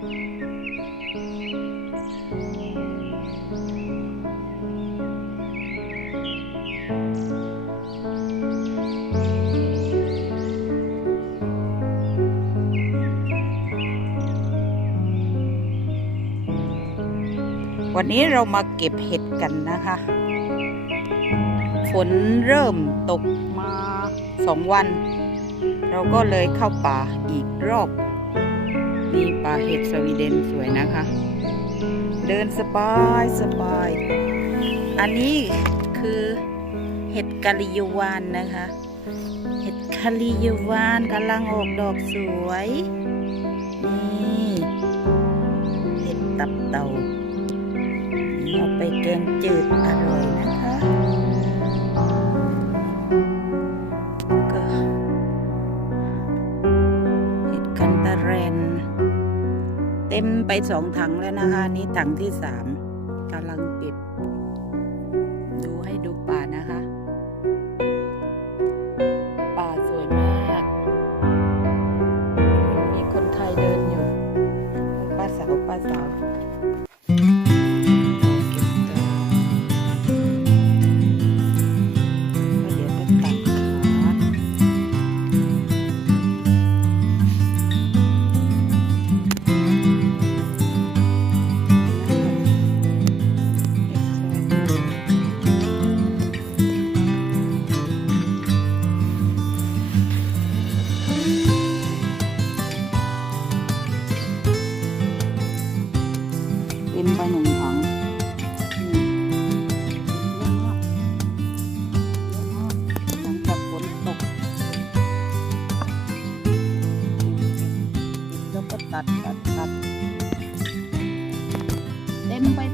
วันนี้เรามาเก็บเห็ดกันนะคะ ฝนเริ่มตกมาสองวัน เราก็เลยเข้าป่าอีกรอบ นี่ป่าเห็ดสวีเดนสวยนะคะ เดินสบายสบาย อันนี้คือเห็ดกะลิยวานนะคะ เห็ดกะลิยวานกำลังออกดอกสวย นี่เห็ดตับเต่าเอาไปแกงจืดอร่อยนะ เต็มไปสองถังแล้วนะคะ นี่ถังที่สามกำลังเก็บ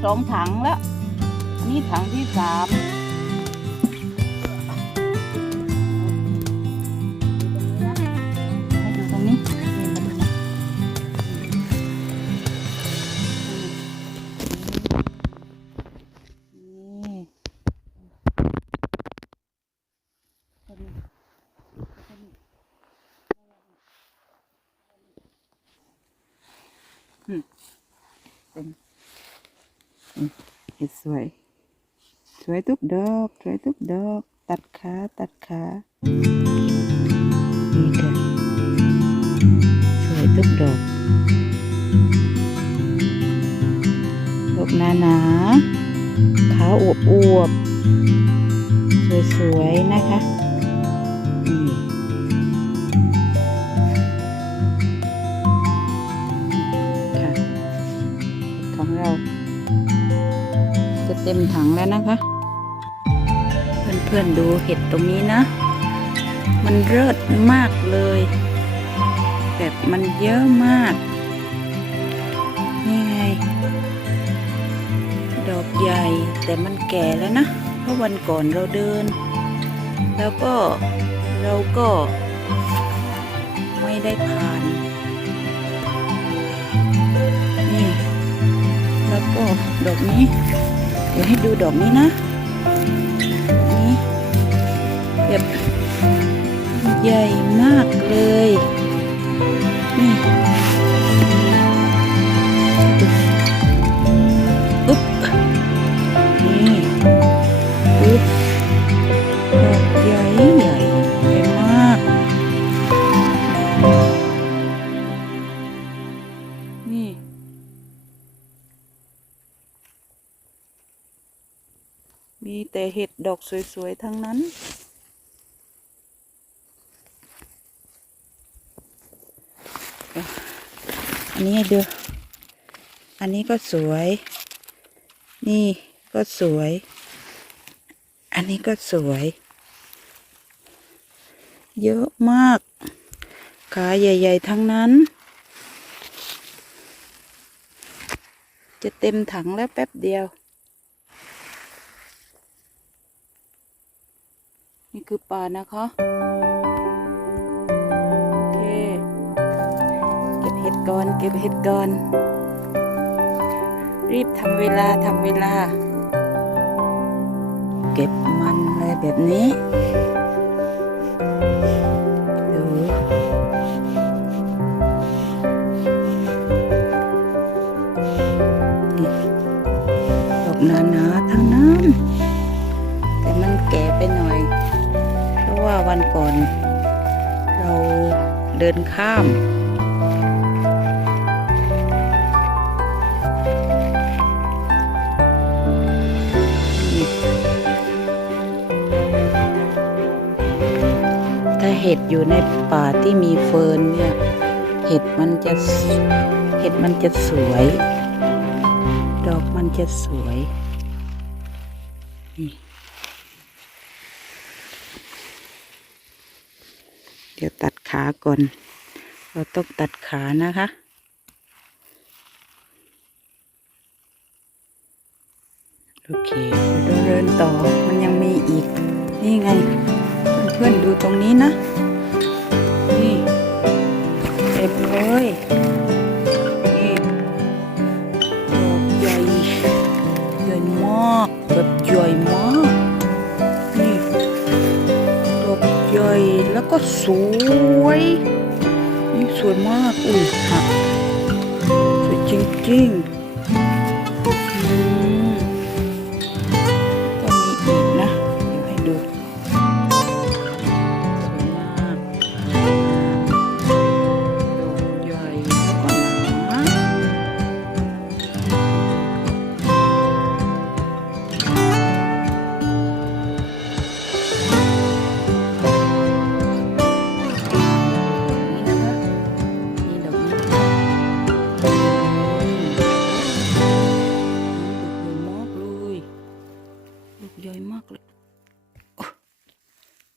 สองถังแล้วอันนี้ถังที่สามให้ เห็ดสวย สวยทุกดอก สวยทุกดอก ตัดขาตัดขานี่ค่ะ สวยทุกดอกดอกหนาหนาๆขาวอวบอวบสวยๆนะคะ เต็มถังแล้วนะคะ เพื่อนๆดูเห็ดตรงนี้นะ มันเลิศมากเลย แบบมันเยอะมาก นี่ไง ดอกใหญ่แต่มันแก่แล้วนะ เพราะวันก่อนเราเดิน แล้วก็เราก็ไม่ได้ผ่านนี่ แล้วก็ดอกนี้ ดี๋ยวให้ดูดอกนี้นะนี่แบบใหญ่มากเลยนี่ มีแต่เห็ดดอกสวย ๆ ทั้งนั้น อันนี้ดู อันนี้ก็สวย นี่ก็สวย อันนี้ก็สวย เยอะมาก ขาใหญ่ ๆ ทั้งนั้น จะเต็มถังแล้วแป๊บเดียว คือป่านะคะ โอเค เก็บเห็ดก่อน เก็บเห็ดก่อน รีบทำเวลาทำเวลา เก็บมันเลยแบบนี้ ว่าวันก่อน เราเดินข้ามถ้าเห็ดอยู่ในป่าที่มีเฟิร์นเนี่ย เห็ดมันจะเห็ดมันจะสวย ดอกมันจะสวย เดี๋ยวตัดขาก่อน เราต้องตัดขานะคะ โอเคเดี๋ยวเดินต่อ มันยังมีอีก นี่ไง เพื่อนๆดูตรงนี้นะ นี่เต็มเลยนี่ดอกใหญ่ใหญ่มากแบบใหญ่มาก ใหญ่แล้วก็สวยสวยมากอุ้ยหักสวยจริงๆ ใหญ่มากเลยมากเลย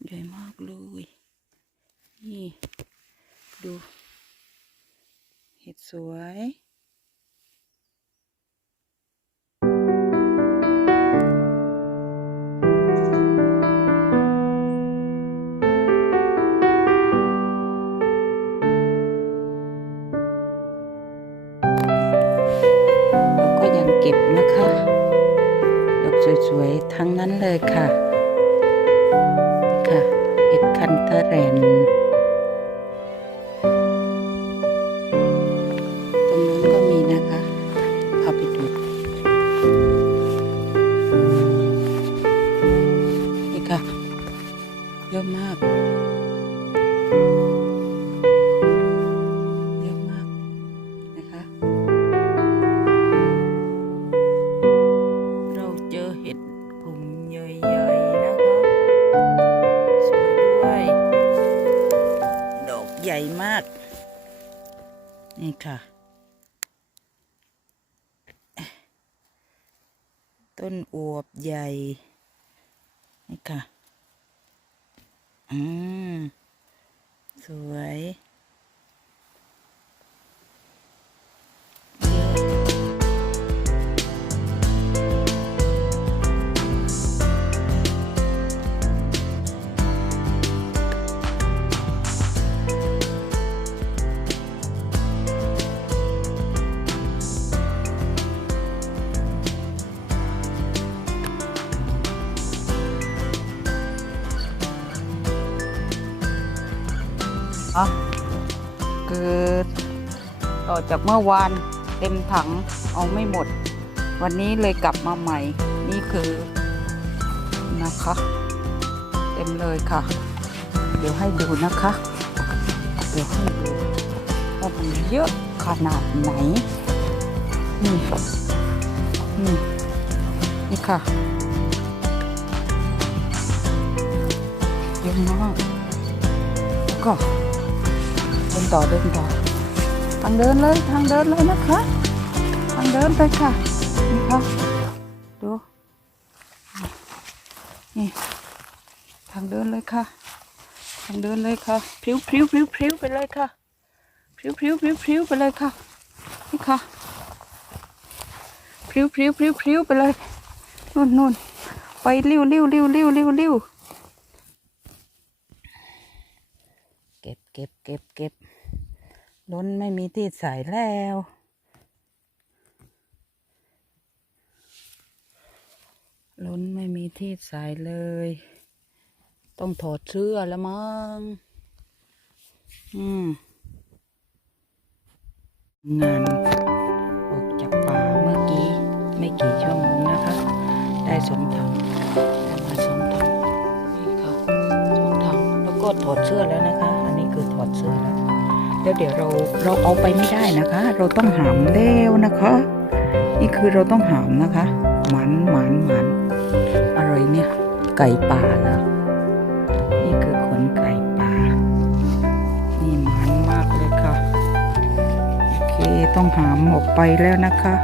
ใหญ่มากเลย นี่ ดู เห็ดสวย สวยๆ ทั้งนั้นเลยค่ะ ค่ะเห็ดคันตะเรน นี่ค่ะ ต้นอวบใหญ่ นี่ค่ะ อืม สวย อะคือต่อจากเมื่อวานเต็มถังเอาไม่หมด วันนี้เลยกลับมาใหม่ นี่คือนะคะ เต็มเลยค่ะ เดี๋ยวให้ดูนะคะ เดี๋ยวให้ดูว่ามันเยอะขนาดไหนนี่นี่นี่ค่ะเยอะมากก็ นต่อเดินต่อทางเดินเลยทางเดินเลยนะคะทางเดินไปค่ะนี่ค่ะดูนี่ทางเดินเลยค่ะ ทางเดินเลยค่ะพริ้วพริ้วพริ้วพริ้วไปเลยค่ะพริ้วพริ้วพริ้วพริ้วไปเลยค่ะนี่ค่ะพริ้วพริ้วพริ้วพริ้วไปเลยนู่นนู่นไปเร็วเร็วเร็วเร็วเร็วเร็วเก็บเก็บเก็บเก็บ ล้นไม่มีที่ใส่แล้ว ล้นไม่มีที่ใส่เลย ต้องถอดเสื้อแล้วมั้ง อืม งานออกจากป่าเมื่อกี้ ไม่กี่ชั่วโมงนะคะ ได้สองถังได้มาสองถังนี่ค่ะสองถังแล้วก็ถอดเสื้อแล้วนะคะ อันนี้คือถอดเสื้อแล้ว แล้วเดี๋ยวเราเราเอาไปไม่ได้นะคะ เราต้องหามแล้วนะคะ นี่คือเราต้องหามนะคะหมันหมันหมันอะไรเนี่ย ไก่ป่าแล้วนี่คือขนไก่ป่า นี่หมันมากเลยค่ะ โอเคต้องหามออกไปแล้วนะคะ